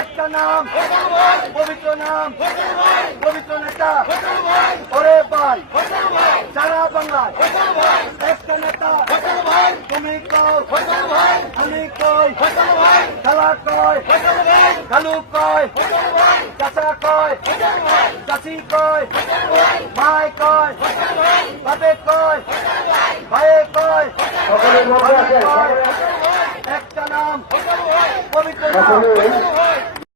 একটা নাম, পবিত্র নাম, পবিত্র নেতা, ওরে ভাই সারা বাংলায় একটা নেতা, তুমি কও তুমি কই, খেলা কয়, খালু কয়, চাচা কয়, চাচি কয়, মায় কয়, বাপে কয়, ভাইয়ে কয়, একটা নাম, পবিত্র নাম।